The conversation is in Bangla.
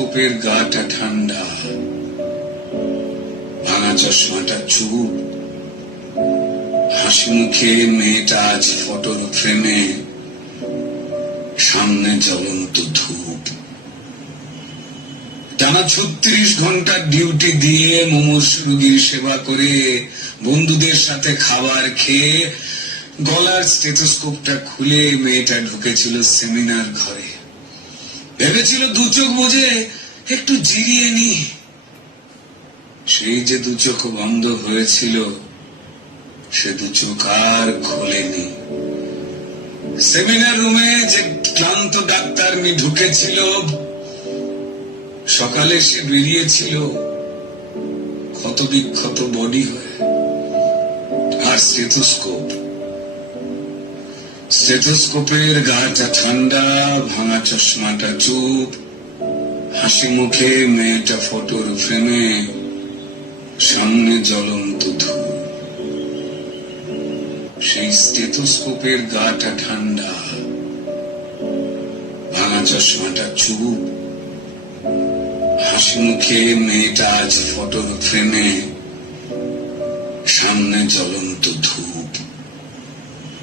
স্টেথোস্কোপের গাটা ঠান্ডা, ভাঙা চশমাটা চুপ, হাসি মুখে মেয়েটা আজ ফটোর ফ্রেমে, সামনে জ্বলন্ত ধূপ। টানা 36 ঘন্টার ডিউটি দিয়ে মুমূর্ষ রোগীর সেবা করে, বন্ধুদের সাথে খাবার খেয়ে গলার স্টেথোস্কোপটা খুলে মেয়েটা ঢুকেছিল সেমিনার ঘরে। ভেবেছিল দু চোখ বুঝে একটু জিরিয়ে নি। সেই যে দু চোখ বন্ধ হয়েছিল, সে দু চোখ আর খোলেনি। সেমিনার রুমে যে ক্লান্ত ডাক্তারনি ঢুকেছিল, সকালে সে বেরিয়েছিল ক্ষত বিক্ষত বডি হয়ে। আর স্টেথোস্কোপের গাটা ঠান্ডা, ভাঙা চশমাটা চুপ, হাসি মুখে মেয়েটা ফটোর ফ্রেমে, সামনে জ্বলন্ত ধূপ। সেই স্টেথোস্কোপের গাটা ঠান্ডা, ভাঙা চশমাটা চুপ, হাসি মুখে মেয়েটা আজ ফটোর ফ্রেমে, সামনে জ্বলন্ত ধূপ।